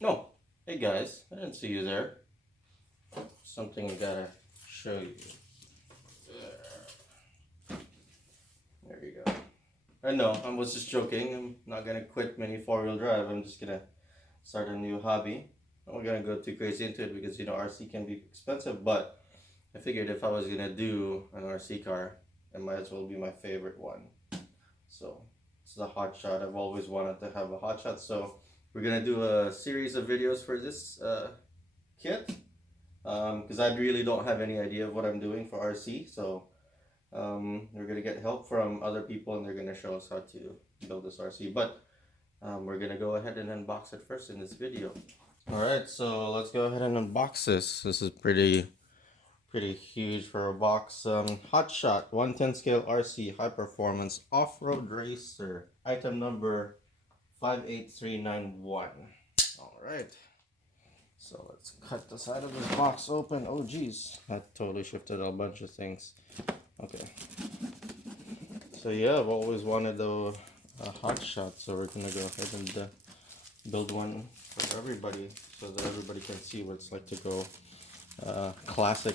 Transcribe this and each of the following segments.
No. Hey guys, I didn't see you there. Something I gotta show you. There you go. I know, I was just joking. I'm not gonna quit mini four-wheel drive. I'm just gonna start a new hobby. I'm not gonna go too crazy into it because RC can be expensive, but I figured if I was gonna do an RC car, it might as well be my favorite one. So it's the hot shot. I've always wanted to have a hot shot, so we're gonna do a series of videos for this kit because I really don't have any idea of what I'm doing for RC. So we're gonna get help from other people, and they're gonna show us how to build this RC. But we're gonna go ahead and unbox it first in this video. All right, so let's go ahead and unbox this. This is pretty huge for a box. Hot Shot 110 scale RC high performance off-road racer. Item number 58391. All right. So let's cut the side of this box open. Oh geez, that totally shifted a bunch of things. Okay. So yeah, I've always wanted a Hot Shot, so we're gonna go ahead and build one for everybody, so that everybody can see what it's like to go classic.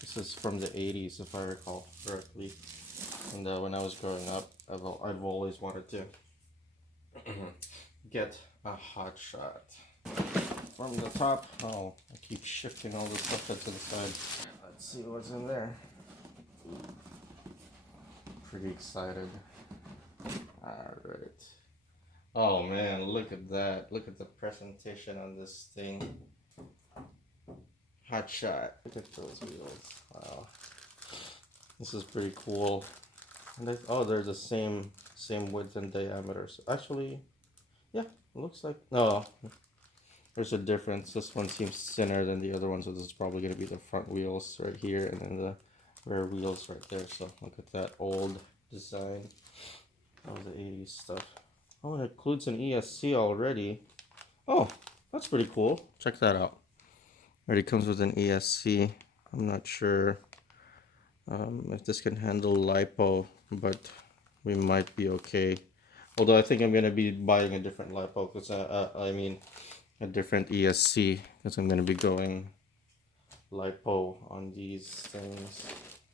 This is from the 80s, if I recall correctly. And when I was growing up, I've always wanted to get a Hot Shot. From the top, oh, I keep shifting all the stuff to the side. Let's see what's in there. Pretty excited. Alright. Oh man, look at that. Look at the presentation on this thing. Hot Shot. Look at those wheels. Wow. This is pretty cool. And oh, they're the same width and diameter. So actually, yeah, it looks like, no, there's a difference. This one seems thinner than the other one, so this is probably going to be the front wheels right here, and then the rear wheels right there. So look at that old design. That was the 80s stuff. Oh, it includes an ESC already. Oh, that's pretty cool. Check that out. Already comes with an ESC. I'm not sure if this can handle LiPo, but we might be okay. Although I think I'm going to be buying a different LiPo, because I mean a different ESC, because I'm going to be going LiPo on these things.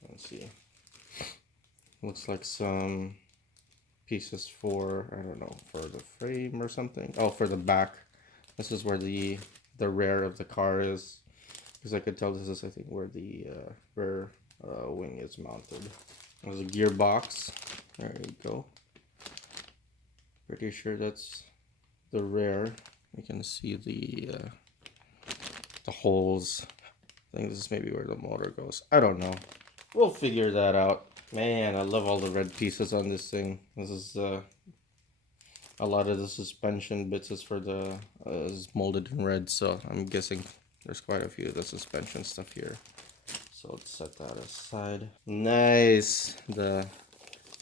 Let's see. Looks like some pieces for, I don't know, for the frame or something. Oh, for the back. This is where the rear of the car is, because I could tell this is, I think, where the rear wing is mounted. There's a gearbox. There you go. Pretty sure that's the rear. You can see the holes. I think this is maybe where the motor goes. I don't know. We'll figure that out. Man, I love all the red pieces on this thing. This is a lot of the suspension bits is for the is molded in red, so I'm guessing there's quite a few of the suspension stuff here. So let's set that aside. Nice, the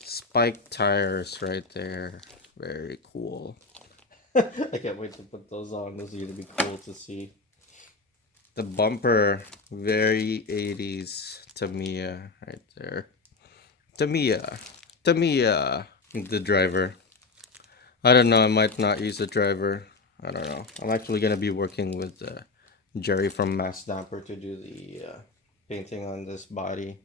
spike tires right there. Very cool. I can't wait to put those on. Those are gonna be cool to see. The bumper, very 80s Tamiya right there. Tamiya. The driver. I don't know, I might not use the driver. I don't know. I'm actually going to be working with Jerry from Mass Damper to do the painting on this body.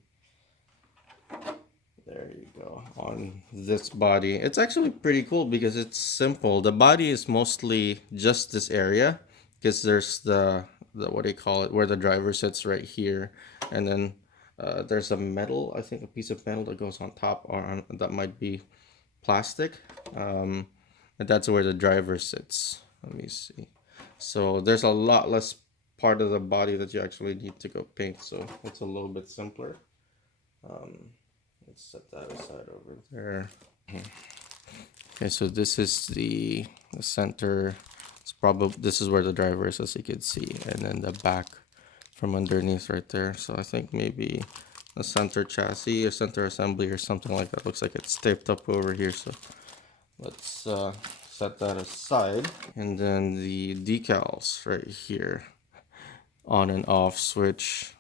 There you go. On this body. It's actually pretty cool because it's simple. The body is mostly just this area, because there's the what do you call it, where the driver sits right here, and then there's a metal, I think a piece of metal that goes on top, or that might be plastic, and that's where the driver sits. Let me see. So there's a lot less part of the body that you actually need to go paint, so it's a little bit simpler. Let's set that aside over there. Okay, so this is the center. It's probably, this is where the driver is, as you can see, and then the back from underneath right there. So I think maybe a center chassis or center assembly or something like that. Looks like it's taped up over here. So let's set that aside. And then the decals right here, on and off switch.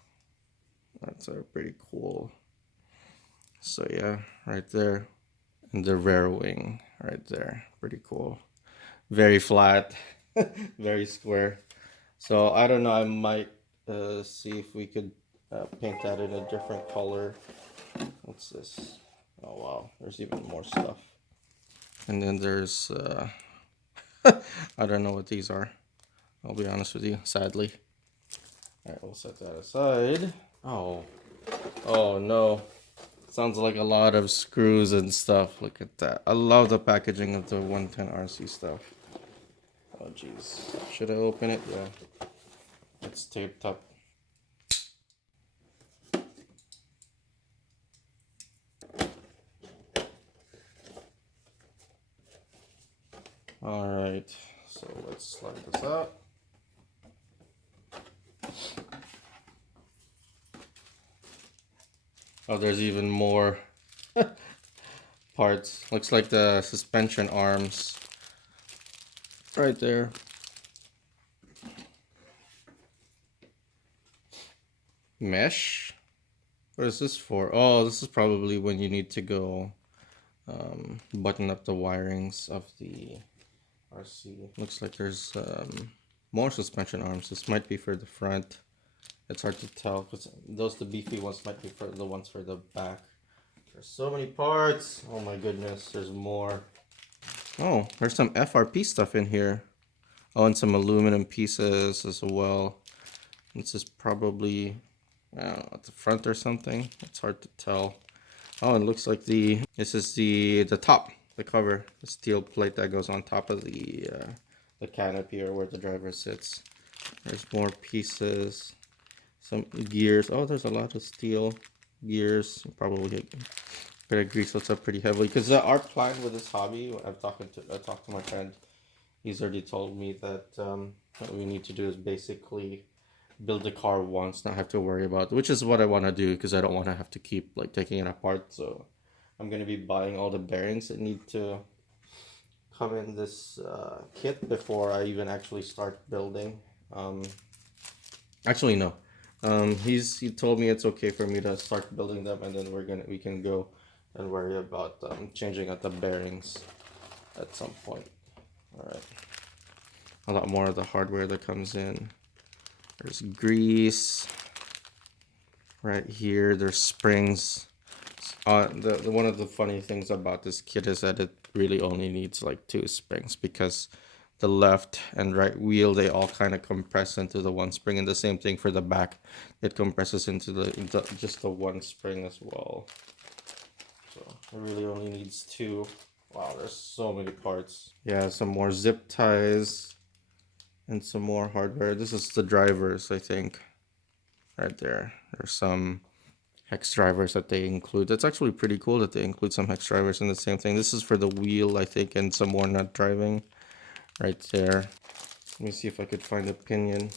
That's pretty cool. So yeah, right there. And the rear wing right there, pretty cool. Very flat. Very square. So I don't know, I might see if we could paint that in a different color. What's this? Oh wow, there's even more stuff. And then there's I don't know what these are. I'll be honest with you, sadly. Alright, we'll set that aside. Oh. Oh no. Sounds like a lot of screws and stuff. Look at that. I love the packaging of the 110 RC stuff. Oh jeez. Should I open it? Yeah. It's taped up. Alright. So let's slide this out. Oh, there's even more parts. Looks like the suspension arms right there. Mesh? What is this for? Oh, this is probably when you need to go button up the wirings of the RC. Looks like there's more suspension arms. This might be for the front. It's hard to tell because those, the beefy ones, might be for the ones for the back. There's so many parts. Oh my goodness, there's more. Oh, there's some FRP stuff in here. Oh, and some aluminum pieces as well. This is probably, I don't know, at the front or something. It's hard to tell. Oh, it looks like this is the top, the cover, the steel plate that goes on top of the canopy, or where the driver sits. There's more pieces. Some gears. Oh, there's a lot of steel gears. Probably gonna grease those up pretty heavily because our plan with this hobby, I talked to my friend. He's already told me that what we need to do is basically build the car once, not have to worry about, which is what I want to do because I don't want to have to keep like taking it apart. So I'm gonna be buying all the bearings that need to come in this kit before I even actually start building. Actually no. He told me it's okay for me to start building them, and then we can go and worry about changing out the bearings at some point. All right. A lot more of the hardware that comes in. There's grease right here. There's springs. One of the funny things about this kit is that it really only needs like 2 springs, because the left and right wheel, they all kind of compress into the one spring, and the same thing for the back. It compresses into just the one spring as well. So it really only needs 2. Wow, there's so many parts. Yeah, some more zip ties and some more hardware. This is the drivers, I think. Right there. There's some hex drivers that they include. That's actually pretty cool that they include some hex drivers in the same thing. This is for the wheel, I think, and some more nut driving. Right there. Let me see if I could find a pinion.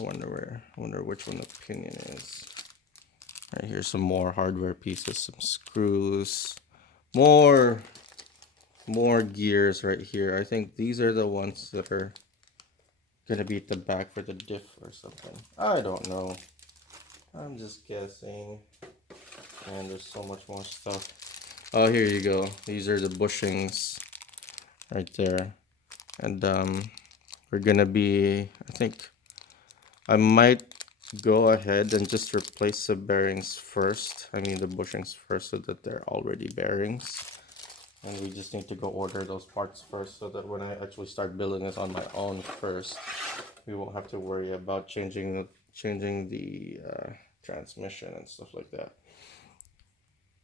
I wonder which one the pinion is. Right here, some more hardware pieces, some screws, more gears right here. I think these are the ones that are gonna be at the back for the diff or something. I don't know. I'm just guessing. And there's so much more stuff. Oh, here you go. These are the bushings right there. And we're gonna be, I think I might go ahead and just replace the bearings first. I mean the bushings first, so that they're already bearings. And we just need to go order those parts first, so that when I actually start building this on my own first, we won't have to worry about changing the transmission and stuff like that.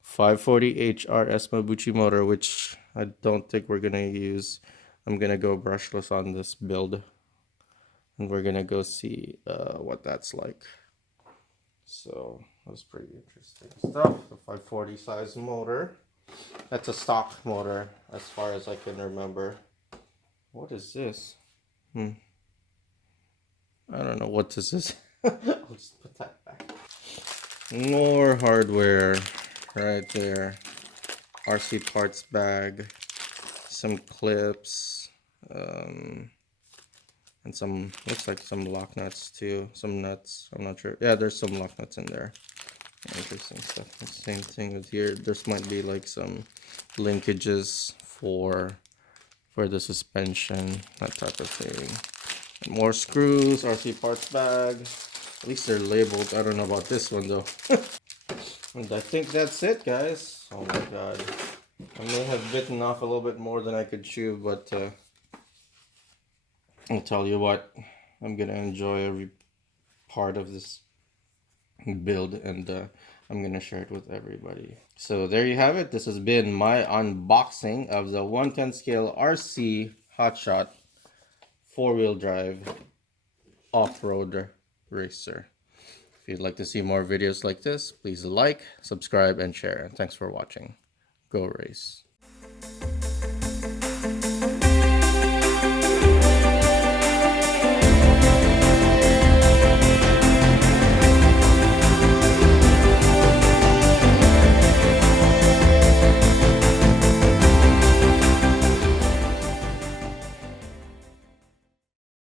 540 HRS Mabuchi motor, which I don't think we're gonna use. I'm gonna go brushless on this build, and we're gonna go see what that's like. So that's pretty interesting stuff. The 540 size motor. That's a stock motor as far as I can remember. What is this? I don't know what this is. I'll just put that back. More hardware right there. RC parts bag. Some clips. And some, looks like some lock nuts too. Some nuts. I'm not sure. Yeah, there's some lock nuts in there. Interesting stuff. The same thing with here. This might be like some linkages for for the suspension, that type of thing. And more screws, RC parts bag. At least they're labeled. I don't know about this one though. And I think that's it, guys. Oh my god. I may have bitten off a little bit more than I could chew, but I'll tell you what, I'm gonna enjoy every part of this build, and I'm gonna share it with everybody. So there you have it. This has been my unboxing of the 110 scale RC Hotshot 4-wheel drive off-road racer. If you'd like to see more videos like this, please like, subscribe, and share. Thanks for watching. Go race.